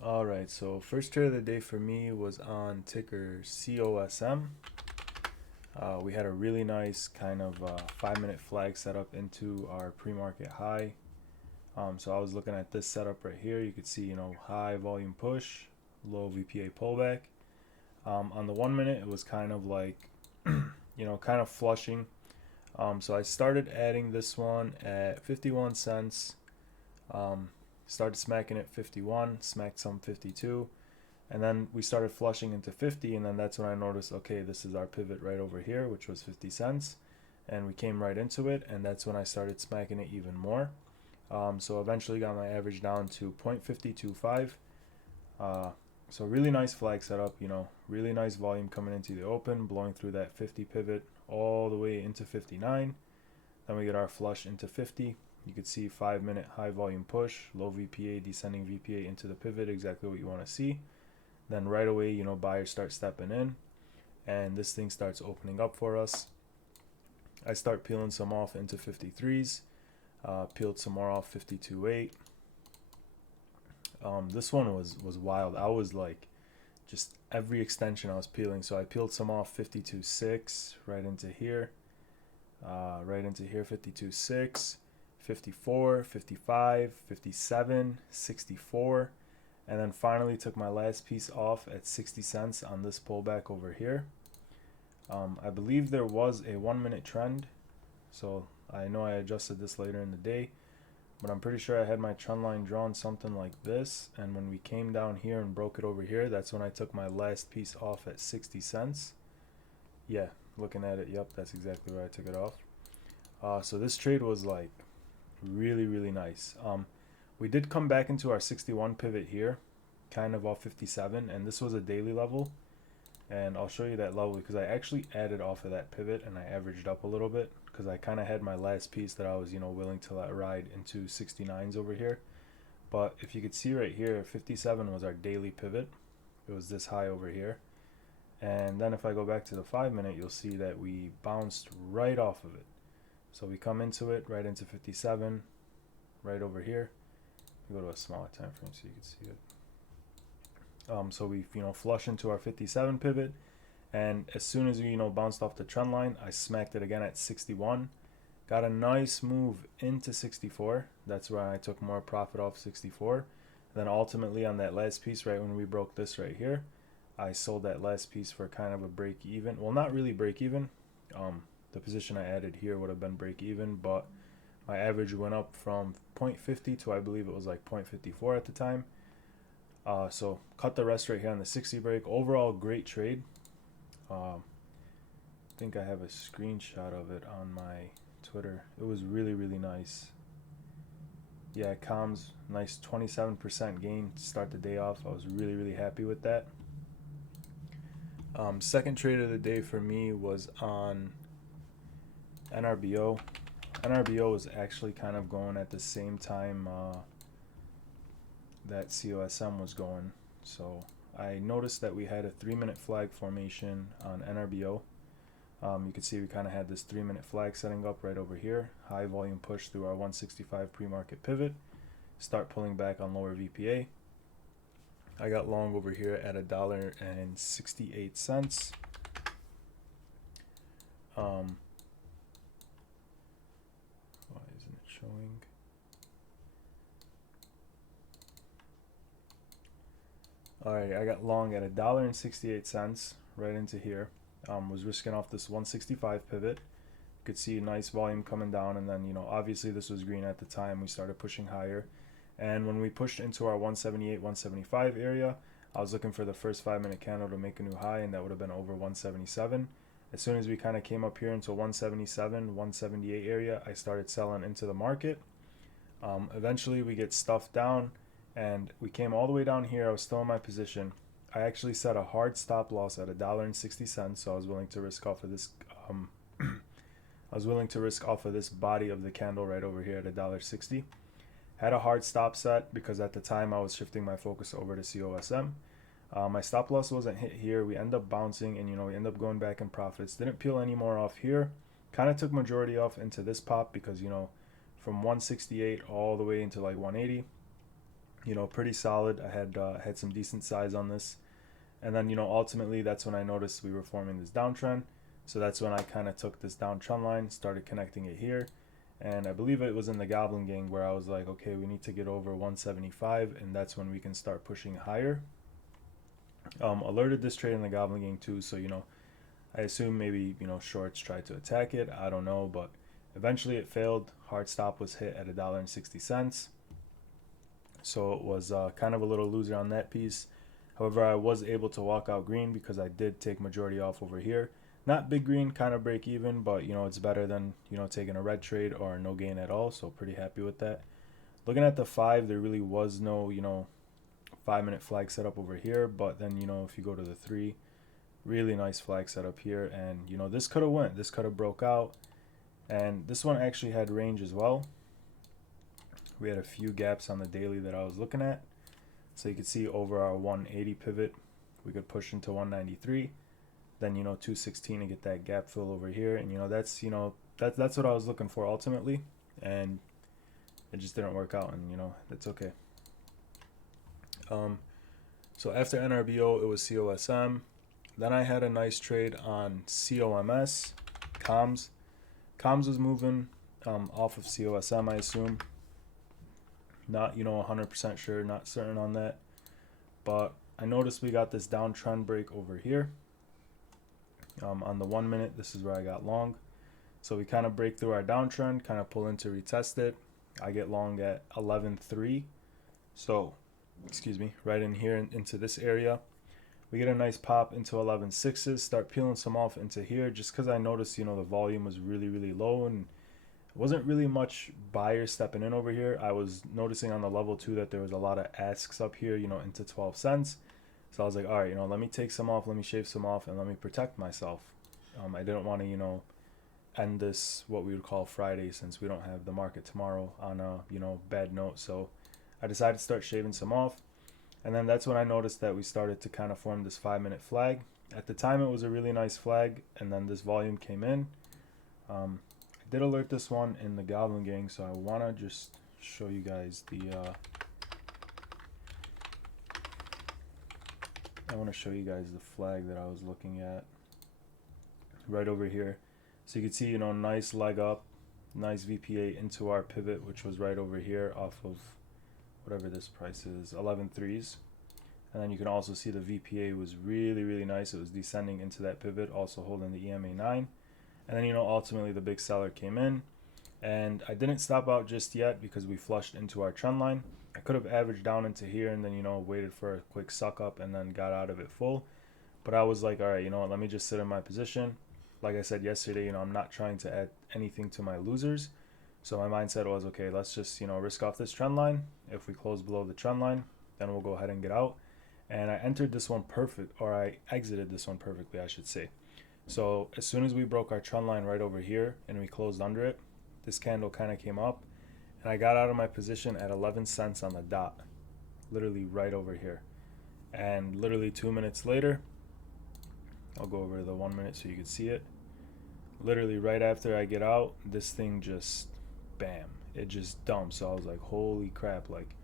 All right, so first trade of the day for me was on ticker COSM. We had a really nice kind of 5 minute flag set up into our pre-market high. So I was looking at this setup right here. You could see, high volume push, low VPA pullback. On the 1 minute, it was kind of like, kind of flushing. So I started adding this one at 51 cents. Um, Started smacking at 51, smacked some 52, and then we started flushing into 50, and then that's when I noticed, okay, this is our pivot right over here, which was 50 cents, and we came right into it, and that's when I started smacking it even more. So eventually got my average down to 0.525. Uh, so really nice flag setup, really nice volume coming into the open, blowing through that 50 pivot all the way into 59. Then we get our flush into 50. You could see 5 minute high volume push, low VPA, descending VPA into the pivot, exactly what you want to see. Then right away, buyers start stepping in, and this thing starts opening up for us. I start peeling some off into 53s, peeled some more off 52.8. This one was wild. I was like, just every extension I was peeling. So I peeled some off 52.6 right into here, 52.6, 54, 55, 57, 64, and then finally took my last piece off at 60 cents on this pullback over here. I believe there was a 1 minute trend, so I know I adjusted this later in the day, but I'm pretty sure I had my trend line drawn something like this, and when we came down here and broke it over here, that's when I took my last piece off at 60 cents. Yeah, looking at it, yep, that's exactly where I took it off. So this trade was like really, really nice. We did come back into our 61 pivot here, kind of off 57, and this was a daily level. And I'll show you that level because I actually added off of that pivot and I averaged up a little bit because I kind of had my last piece that I was, willing to let ride into 69s over here. But if you could see right here, 57 was our daily pivot. It was this high over here. And then if I go back to the 5 minute, you'll see that we bounced right off of it. So we come into it, right into 57, right over here. Go to a smaller time frame so you can see it. So we flush into our 57 pivot, and as soon as we bounced off the trend line, I smacked it again at 61. Got a nice move into 64. That's where I took more profit off 64. Then ultimately on that last piece, right when we broke this right here, I sold that last piece for kind of a break even. Well, not really break even. The position I added here would have been break even, but my average went up from 0.50 to I believe it was like 0.54 at the time. So cut the rest right here on the 60 break. Overall, great trade. I think I have a screenshot of it on my Twitter. It was really, really nice. Yeah, comms, nice 27% gain to start the day off. I was really, really happy with that. Second trade of the day for me was on NRBO. NRBO was actually kind of going at the same time that COSM was going. So I noticed that we had a 3 minute flag formation on NRBO. You can see we kind of had this 3 minute flag setting up right over here. High volume push through our 165 pre-market pivot. Start pulling back on lower VPA. I got long over here at $1.68. Why isn't it showing? Alright, I got long at $1.68 right into here. Was risking off this 165 pivot. You could see a nice volume coming down, and then obviously this was green at the time. We started pushing higher, and when we pushed into our 178, 175 area, I was looking for the first 5 minute candle to make a new high, and that would have been over 177. As soon as we kind of came up here into 177, 178 area, I started selling into the market. Eventually we get stuffed down, and we came all the way down here. I was still in my position. I actually set a hard stop loss at $1.60, so I was willing to risk off of this. I was willing to risk off of this body of the candle right over here at $1.60. Had a hard stop set because at the time I was shifting my focus over to COSM. My stop loss wasn't hit here. We end up bouncing, and we end up going back in profits. Didn't peel any more off here. Kind of took majority off into this pop because from 168 all the way into like 180. You know, pretty solid. I had some decent size on this. And then, you know, ultimately that's when I noticed we were forming this downtrend. So that's when I kind of took this downtrend line, started connecting it here. And I believe it was in the Goblin Gang where I was like, okay, we need to get over 175, and that's when we can start pushing higher. Alerted this trade in the Goblin Gang too, so, you know, I assume maybe, you know, shorts tried to attack it. I don't know, but eventually it failed. Hard stop was hit at $1.60. So it was kind of a little loser on that piece. However, I was able to walk out green because I did take majority off over here. Not big green, kind of break even, but, you know, it's better than, you know, taking a red trade or no gain at all. So pretty happy with that. Looking at the 5, there really was no, you know, 5-minute flag set up over here. But then, you know, if you go to the 3, really nice flag set up here. And, you know, this could have went. This could have broke out. And this one actually had range as well. We had a few gaps on the daily that I was looking at. So you could see over our 180 pivot, we could push into 193. Then, you know, 216 and get that gap fill over here. And, you know, that's what I was looking for ultimately. And it just didn't work out. And, you know, that's okay. So after NRBO, it was COSM. Then I had a nice trade on COMS, comms. Comms was moving off of COSM, I assume. Not, you know, 100% sure, not certain on that. But I noticed we got this downtrend break over here. On the 1 minute, this is where I got long. So we kind of break through our downtrend, kind of pull in to retest it. I get long at 11.3. So, excuse me, right in here into this area. We get a nice pop into 11.6s, start peeling some off into here just because I noticed, you know, the volume was really, really low and wasn't really much buyers stepping in over here. I was noticing on the level 2 that there was a lot of asks up here, you know, into 12 cents. So I was like, all right, you know, let me take some off, let me shave some off, and let me protect myself. I didn't want to, you know, end this, what we would call Friday, since we don't have the market tomorrow, on a, you know, bad note. So I decided to start shaving some off. And then that's when I noticed that we started to kind of form this 5-minute flag. At the time, it was a really nice flag, and then this volume came in. I did alert this one in the Goblin Gang, so I want to just show you guys the... I want to show you guys the flag that I was looking at right over here. So you can see, you know, nice leg up, nice VPA into our pivot, which was right over here off of whatever this price is, 11.3s. And then you can also see the VPA was really, really nice. It was descending into that pivot, also holding the EMA 9. And then, you know, ultimately the big seller came in. And I didn't stop out just yet because we flushed into our trend line. I could have averaged down into here and then, you know, waited for a quick suck up and then got out of it full. But I was like, all right, you know what, let me just sit in my position. Like I said yesterday, you know, I'm not trying to add anything to my losers. So my mindset was, okay, let's just, you know, risk off this trend line. If we close below the trend line, then we'll go ahead and get out. And I entered this one perfect, or I exited this one perfectly, I should say. So as soon as we broke our trend line right over here and we closed under it, this candle kind of came up. And I got out of my position at 11 cents on the dot, literally right over here. And literally 2 minutes later, I'll go over to the 1 minute so you can see it. Literally right after I get out, this thing just, bam, it just dumps. So I was like, holy crap, like,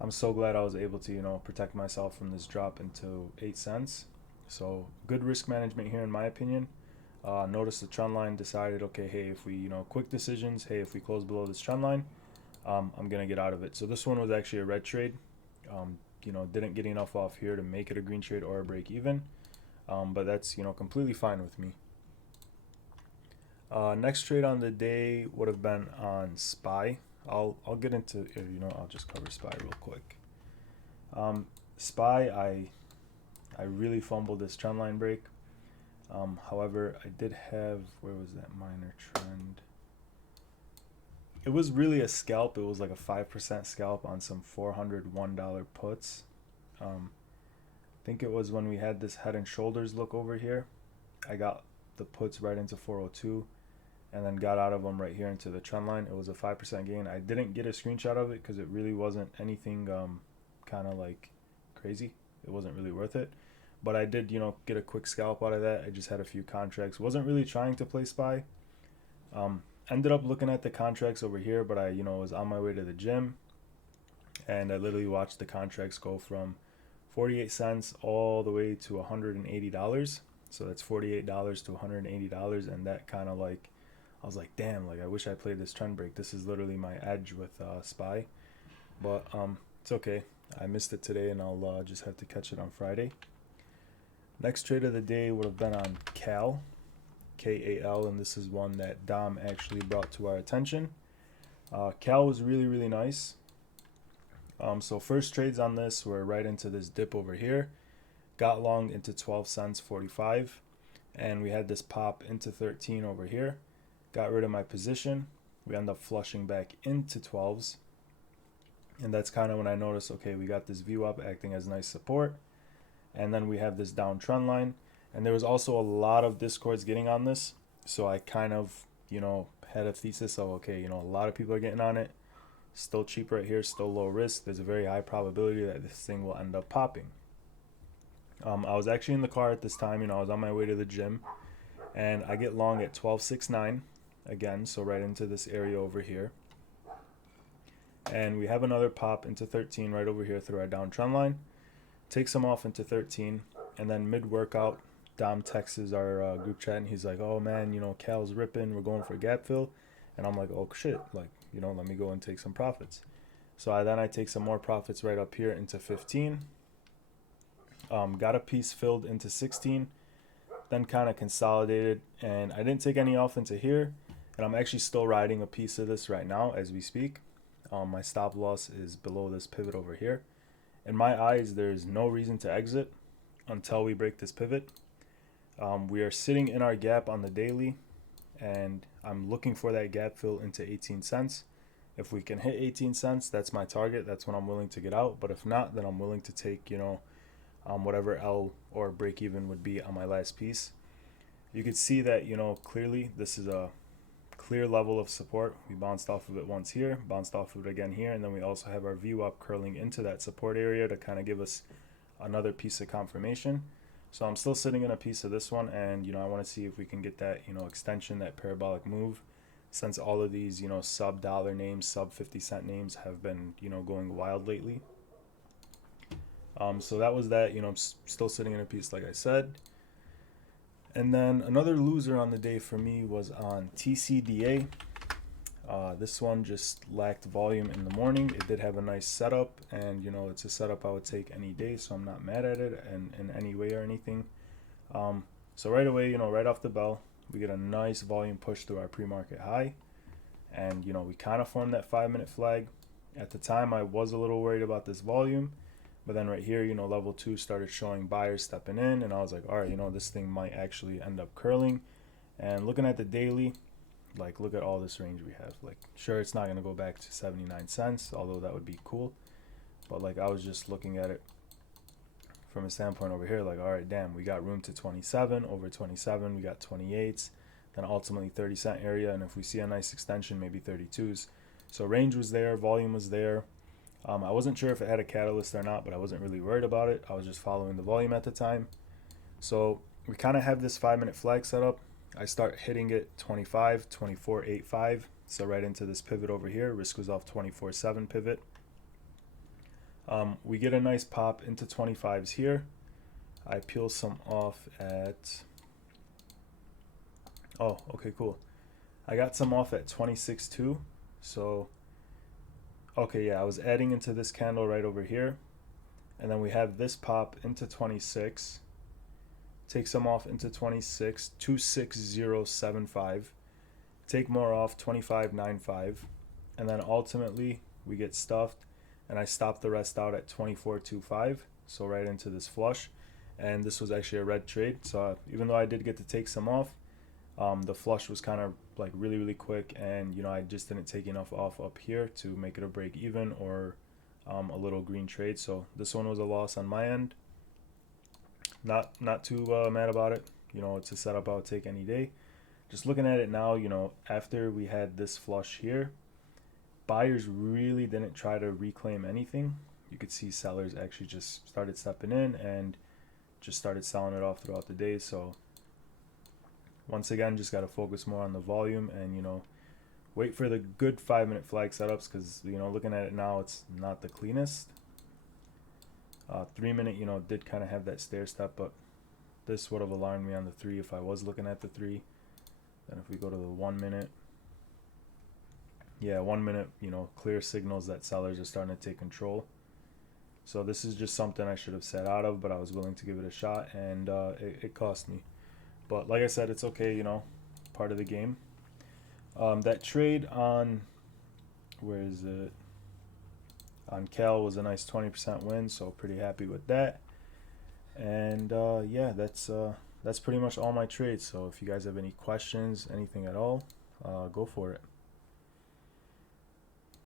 I'm so glad I was able to, you know, protect myself from this drop into 8 cents. So good risk management here in my opinion. Notice the trend line, decided, okay, hey, if we, you know, quick decisions, hey, if we close below this trend line, I'm going to get out of it. So this one was actually a red trade. You know, didn't get enough off here to make it a green trade or a break even. But that's, you know, completely fine with me. Next trade on the day would have been on SPY. I'll get into, you know, I'll just cover SPY real quick. SPY, I really fumbled this trend line break. However, I did have, where was that minor trend? It was really a scalp. It was like a 5% scalp on some $401 puts. I think it was when we had this head and shoulders look over here. I got the puts right into 402 and then got out of them right here into the trend line. It was a 5% gain. I didn't get a screenshot of it because it really wasn't anything kind of like crazy. It wasn't really worth it. But I did, you know, get a quick scalp out of that. I just had a few contracts. Wasn't really trying to play SPY. Ended up looking at the contracts over here, but I, you know, was on my way to the gym. and I literally watched the contracts go from 48 cents all the way to $180. So that's $48 to $180, and that kind of like, I was like, damn, like I wish I played this trend break. This is literally my edge with SPY, but it's okay. I missed it today, and I'll just have to catch it on Friday. Next trade of the day would have been on Cal, K-A-L, and this is one that Dom actually brought to our attention. Cal was really, really nice. So first trades on this were right into this dip over here. Got long into 12 cents 45, and we had this pop into 13 over here. Got rid of my position. We end up flushing back into 12s, and that's kind of when I noticed, okay, we got this view up acting as nice support, and then we have this down trend line, and there was also a lot of discords getting on this, so I kind of, had a thesis of, okay, a lot of people are getting on it. Still cheap right here, still low risk. There's a very high probability that this thing will end up popping. I was actually in the car at this time. I was on my way to the gym, and I get long at 12.69 again, so right into this area over here. And we have another pop into 13 right over here through our down trend line. Take some off into 13, and then mid-workout, Dom texts our group chat, and he's like, oh man, Cal's ripping, we're going for gap fill. And I'm like, oh shit, like, let me go and take some profits. So I take some more profits right up here into 15. Got a piece filled into 16, then kind of consolidated, and I didn't take any off into here, and I'm actually still riding a piece of this right now as we speak. My stop loss is below this pivot over here. In my eyes, there's no reason to exit until we break this pivot. We are sitting in our gap on the daily, and I'm looking for that gap fill into 18 cents. If we can hit 18 cents, that's my target. That's when I'm willing to get out. But if not, then I'm willing to take, whatever L or break even would be on my last piece. You could see that, clearly this is a clear level of support. We bounced off of it once here, bounced off of it again here, and then we also have our view up curling into that support area to kind of give us another piece of confirmation. So I'm still sitting in a piece of this one, and I want to see if we can get that extension, that parabolic move, since all of these sub dollar names, sub 50-cent names have been going wild lately. So that was that. I'm still sitting in a piece, like I said. And then another loser on the day for me was on TCDA. This one just lacked volume in the morning. It did have a nice setup, and it's a setup I would take any day, so I'm not mad at it in any way or anything. So right away, right off the bell, we get a nice volume push through our pre-market high, and we kind of formed that 5-minute flag. At the time, I was a little worried about this volume, but then right here, level 2 started showing buyers stepping in, and I was like, all right, this thing might actually end up curling. And looking at the daily, like, look at all this range we have. Like, sure, it's not going to go back to 79 cents, although that would be cool. But, like, I was just looking at it from a standpoint over here, like, all right, damn, we got room to 27. Over 27, we got 28s. Then ultimately 30-cent area. And if we see a nice extension, maybe 32s. So range was there. Volume was there. I wasn't sure if it had a catalyst or not, but I wasn't really worried about it. I was just following the volume at the time. So we kind of have this 5-minute flag set up. I start hitting it 25, 24.85. So right into this pivot over here. Risk was off 24.7 pivot. We get a nice pop into 25s here. I peel some off at... Oh, okay, cool. I got some off at 26.2. So, okay, yeah, I was adding into this candle right over here. And then we have this pop into 26. Take some off into 26, 26075. Take more off, 25.95. And then ultimately, we get stuffed. And I stopped the rest out at 24.25. So right into this flush. And this was actually a red trade. So even though I did get to take some off, the flush was kind of like really, really quick. And, I just didn't take enough off up here to make it a break even or a little green trade. So this one was a loss on my end. Not too mad about it. It's a setup I would take any day. Just looking at it now, after we had this flush here, buyers really didn't try to reclaim anything. You could see sellers actually just started stepping in and just started selling it off throughout the day. So once again, just got to focus more on the volume, and wait for the good 5-minute flag setups, because, you know, looking at it now, it's not the cleanest. 3-minute, you know, did kind of have that stair step, but this would have alarmed me on the 3 if I was looking at the 3. Then if we go to the 1 minute, yeah, 1 minute, you know, clear signals that sellers are starting to take control. So this is just something I should have sat out of, but I was willing to give it a shot, and it cost me. But like I said, it's okay, you know, part of the game. That trade on, where is it? On Cal was a nice 20% win, so pretty happy with that. And yeah, that's pretty much all my trades. So if you guys have any questions, anything at all, go for it.